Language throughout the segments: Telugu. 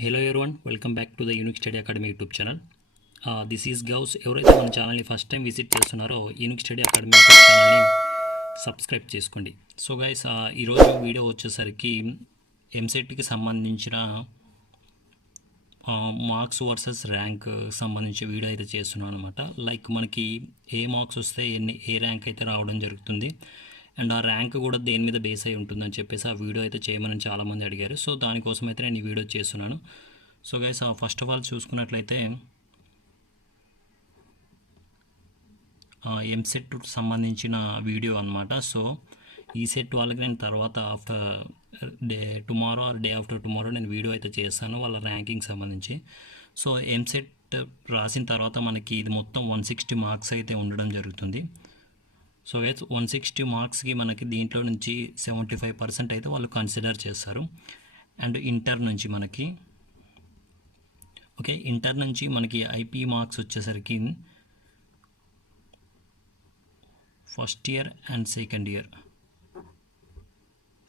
Hello everyone, welcome back to the Unique Study Academy YouTube channel. This is Gauss. ఎవరైతే మన ఛానల్ని ఫస్ట్ టైం విజిట్ చేస్తున్నారో యూనిక్ స్టడీ అకాడమీ యూట్యూబ్ ఛానల్ని సబ్స్క్రైబ్ చేసుకోండి. సో గైస్, ఈరోజు వీడియో వచ్చేసరికి ఎంసెట్కి సంబంధించిన మార్క్స్ వర్సెస్ ర్యాంక్ సంబంధించి వీడియో అయితే చేస్తున్నాను అనమాట. లైక్ మనకి ఏ మార్క్స్ వస్తే ఏ ర్యాంక్ అయితే రావడం జరుగుతుంది అండ్ ఆ ర్యాంక్ కూడా దేని మీద బేస్ అయి ఉంటుందని చెప్పేసి ఆ వీడియో అయితే చేయమని చాలామంది అడిగారు. సో దానికోసం అయితే నేను ఈ వీడియో చేస్తున్నాను. So guys, first of all చూసుకున్నట్లయితే ఎంసెట్ సంబంధించిన వీడియో అనమాట. సో ఈ సెట్ వాళ్ళకి నేను తర్వాత after tomorrow or day after tomorrow నేను వీడియో అయితే చేస్తాను వాళ్ళ ర్యాంకింగ్ సంబంధించి. సో ఎంసెట్ రాసిన తర్వాత మనకి ఇది మొత్తం 160 మార్క్స్ అయితే ఉండడం జరుగుతుంది. సో 160 మార్క్స్కి మనకి దీంట్లో నుంచి 75% అయితే వాళ్ళు కన్సిడర్ చేస్తారు. అండ్ ఇంటర్ నుంచి మనకి ఇంటర్ నుంచి మనకి ఐపీ మార్క్స్ వచ్చేసరికి first year and second year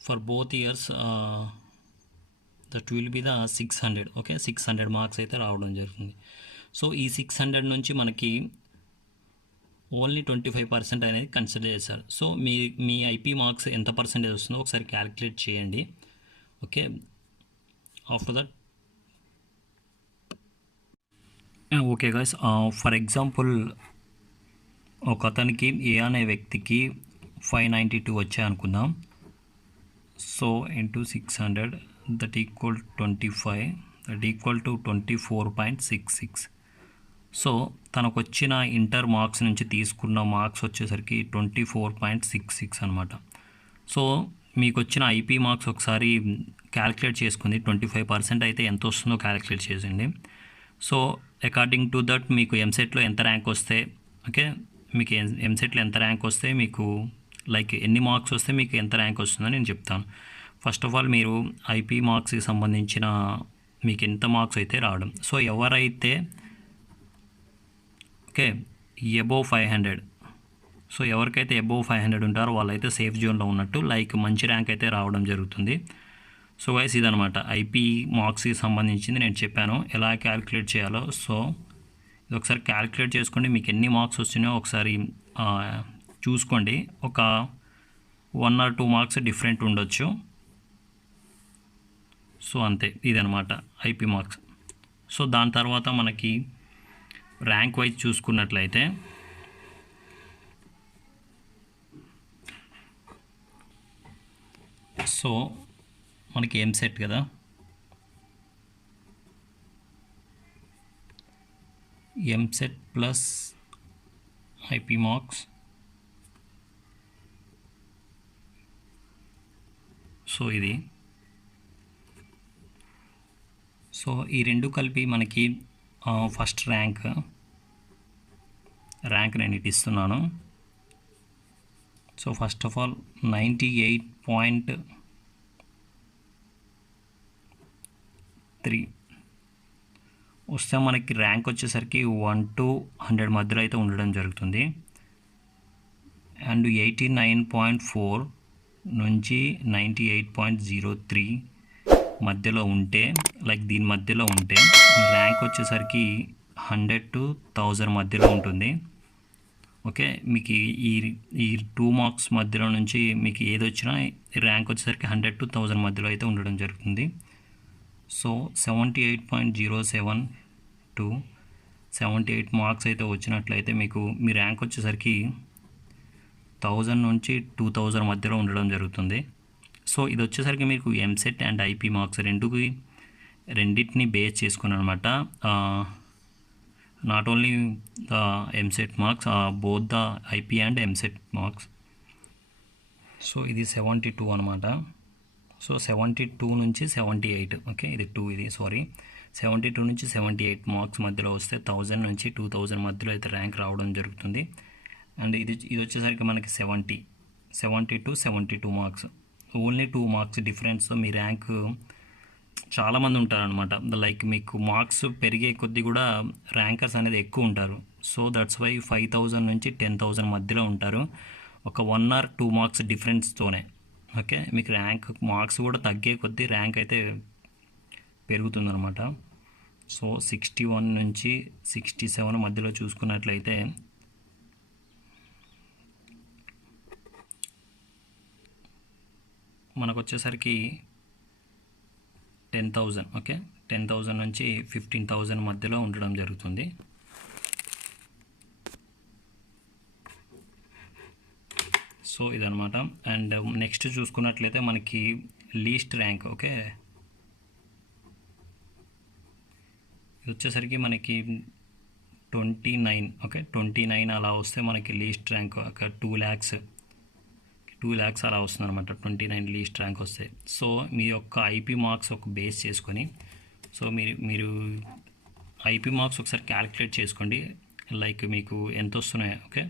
for both years that will be the 600. 600 marks అయితే రావడం జరుగుతుంది. సో ఈ 600 నుంచి మనకి ఓన్లీ 25% అనేది కన్సిడర్ చేస్తారు. సో మీ ఐపీ మార్క్స్ ఎంత పర్సెంటేజ్ వస్తుందో ఒకసారి క్యాలిక్యులేట్ చేయండి. After that guys, for example ఒక అతనికి ఏ అనే వ్యక్తికి 592 వచ్చాయి అనుకుందాం. So into 600 that equal 25 that equal to 24.66. So తనకు వచ్చిన ఇంటర్ మార్క్స్ నుంచి తీసుకున్న మార్క్స్ వచ్చేసరికి 24.66 అనమాట. సో మీకు వచ్చిన ఐపీ మార్క్స్ ఒకసారి క్యాలిక్యులేట్ చేసుకుంది. 25% అయితే ఎంత వస్తుందో క్యాలిక్యులేట్ చేసింది. సో అకార్డింగ్ టు దట్ మీకు ఎంసెట్లో ఎంత ర్యాంక్ వస్తే మీకు ఎంసెట్లో ఎంత ర్యాంక్ వస్తే మీకు లైక్ ఎన్ని మార్క్స్ వస్తే మీకు ఎంత ర్యాంక్ వస్తుందని నేను చెప్తాను. ఫస్ట్ ఆఫ్ ఆల్ మీరు ఐపీ మార్క్స్కి సంబంధించిన మీకు ఎంత మార్క్స్ అయితే రావడం. సో ఎవరైతే అబోవ్ 500, సో ఎవరికైతే అబోవ్ 500 ఉంటారో వాళ్ళైతే సేఫ్ జోన్లో ఉన్నట్టు, లైక్ మంచి ర్యాంక్ అయితే రావడం జరుగుతుంది. సో గైస్, ఇదనమాట ఐపీ మార్క్స్కి సంబంధించింది నేను చెప్పాను ఎలా క్యాలిక్యులేట్ చేయాలో. సో ఇది ఒకసారి క్యాలిక్యులేట్ చేసుకోండి. మీకు ఎన్ని మార్క్స్ వచ్చినాయో ఒకసారి చూసుకోండి. ఒక 1 or 2 మార్క్స్ డిఫరెంట్ ఉండొచ్చు. సో అంతే, ఇదనమాట ఐపీ మార్క్స్. సో దాని తర్వాత మనకి ర్యాంక్ వైజ్ చూసుకున్నట్లయితే సో మనకి ఎంసెట్ కదా, EAMCET plus IP marks. So ఇది ఈ రెండు కలిపి మనకి ఫస్ట్ ర్యాంక్ నేను ఇటు ఇస్తున్నాను. సో ఫస్ట్ ఆఫ్ ఆల్ 98.3 వస్తే మనకి ర్యాంక్ వచ్చేసరికి 1 to 100 మధ్యలో అయితే ఉండడం జరుగుతుంది. అండ్ 89.4 నుంచి 98.03 మధ్యలో ఉంటే, లైక్ దీని మధ్యలో ఉంటే ర్యాంక్ వచ్చేసరికి 100 to 1000 మధ్యలో ఉంటుంది. మీకు ఈ 2 మార్క్స్ మధ్యలో నుంచి మీకు ఏది వచ్చినా ర్యాంక్ వచ్చేసరికి 100 to 1000 మధ్యలో అయితే ఉండడం జరుగుతుంది. సో 78.07 to 78 మార్క్స్ అయితే వచ్చినట్లయితే మీకు మీ ర్యాంక్ వచ్చేసరికి 1000 నుంచి 2000 మధ్యలో ఉండడం జరుగుతుంది. సో ఇది వచ్చేసరికి మీకు ఎంసెట్ అండ్ ఐపీ మార్క్స్ రెండింటిని బేస్ చేసుకుని అనమాట. Not only the EAMCET marks, both the IP and EAMCET marks. So ఇది 72 అనమాట. సో 72 నుంచి 78, ఇది 2, ఇది 72 నుంచి 78 మార్క్స్ మధ్యలో వస్తే 1000 నుంచి 2000 మధ్యలో అయితే ర్యాంక్ రావడం జరుగుతుంది. అండ్ ఇది వచ్చేసరికి మనకి 70 to 72 మార్క్స్, ఓన్లీ 2 మార్క్స్ డిఫరెన్స్తో మీ ర్యాంక్ చాలామంది ఉంటారనమాట. లైక్ మీకు మార్క్స్ పెరిగే కొద్దీ కూడా ర్యాంకర్స్ అనేది ఎక్కువ ఉంటారు. సో దట్స్ వై 5000 నుంచి 10,000 మధ్యలో ఉంటారు, ఒక 1 or 2 మార్క్స్ డిఫరెన్స్తోనే. మీకు ర్యాంక్ మార్క్స్ కూడా తగ్గే కొద్దీ ర్యాంక్ అయితే పెరుగుతుందన్నమాట. సో 61 నుంచి 67 మధ్యలో చూసుకున్నట్లయితే మనకు వచ్చేసరికి 10,000, ఓకే, 10,000 నుంచి 15,000 మధ్యలో ఉండడం జరుగుతుంది. సో ఇదనమాట. అండ్ నెక్స్ట్ చూసుకున్నట్లయితే మనకి లీస్ట్ ర్యాంక్, ఓకే, ఇది వచ్చేసరికి మనకి 29, ఓకే, 29 అలా వస్తే మనకి లీస్ట్ ర్యాంక్ ఒక 2 lakhs అలా వస్తుంది అనమాట. 29 లీస్ట్ ర్యాంక్ వస్తే. సో మీ యొక్క ఐపీ మార్క్స్ ఒక బేస్ చేసుకొని, సో మీరు ఐపీ మార్క్స్ ఒకసారి క్యాలిక్యులేట్ చేసుకోండి. లైక్ మీకు ఎంత వస్తున్నాయో, ఓకే,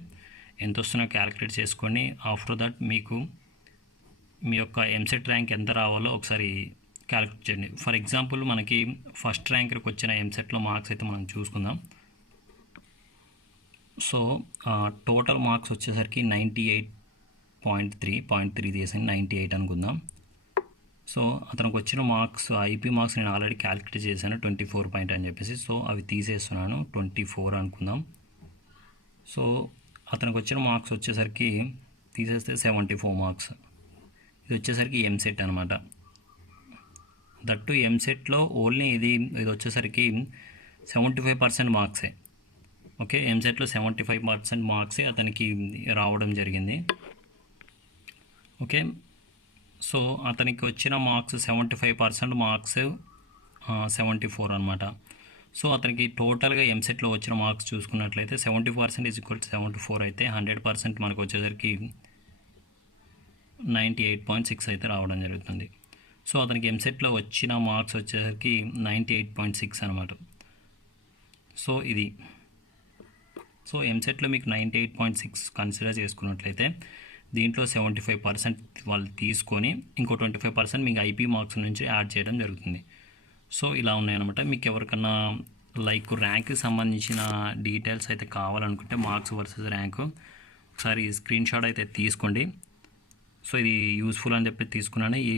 ఎంత వస్తున్నాయో క్యాలిక్యులేట్ చేసుకోండి. ఆఫ్టర్ దట్ మీకు మీ యొక్క ఎంసెట్ ర్యాంక్ ఎంత రావాలో ఒకసారి క్యాలిక్యులేట్ చేయండి. ఫర్ ఎగ్జాంపుల్ మనకి ఫస్ట్ ర్యాంకర్కి వచ్చిన ఎంసెట్లో మార్క్స్ అయితే మనం చూసుకుందాం. సో టోటల్ మార్క్స్ వచ్చేసరికి 98.3 తీసాను, 98 అనుకుందాం. సో అతనికి వచ్చిన మార్క్స్, ఐపీ మార్క్స్ నేను ఆల్రెడీ క్యాలిక్యులేట్ చేశాను 24 పాయింట్ అని చెప్పేసి. సో అవి తీసేస్తున్నాను, 24 అనుకుందాం. సో అతనికి వచ్చిన మార్క్స్ వచ్చేసరికి తీసేస్తే 74 మార్క్స్. ఇది వచ్చేసరికి ఎంసెట్ అనమాట. దట్టు ఎంసెట్లో ఓన్లీ ఇది వచ్చేసరికి 75% మార్క్సే, ఓకే, ఎంసెట్లో 75% మార్క్సే అతనికి రావడం జరిగింది. ఓకే, సో అతనికి వచ్చిన మార్క్స్ 75% మార్క్స్ 74 అనమాట. సో అతనికి టోటల్గా ఎంసెట్లో వచ్చిన మార్క్స్ చూసుకున్నట్లయితే 70% ఈజ్ ఈక్వల్ టు 74 అయితే 100% మనకు వచ్చేసరికి 98.6 అయితే రావడం జరుగుతుంది. సో అతనికి ఎంసెట్లో వచ్చిన మార్క్స్ వచ్చేసరికి 98.6 అనమాట. సో ఇది, సో ఎంసెట్లో మీకు 98.6 కన్సిడర్ చేసుకున్నట్లయితే దీంట్లో 75% వాళ్ళు తీసుకొని ఇంకో 25% మీకు ఐపీ మార్క్స్ నుంచి యాడ్ చేయడం జరుగుతుంది. సో ఇలా ఉన్నాయన్నమాట. మీకు ఎవరికన్నా లైక్ ర్యాంక్కి సంబంధించిన డీటెయిల్స్ అయితే కావాలనుకుంటే మార్క్స్ వర్సెస్ ర్యాంకు ఒకసారి స్క్రీన్ షాట్ అయితే తీసుకోండి. సో ఇది యూస్ఫుల్ అని చెప్పి తీసుకున్నాను. ఈ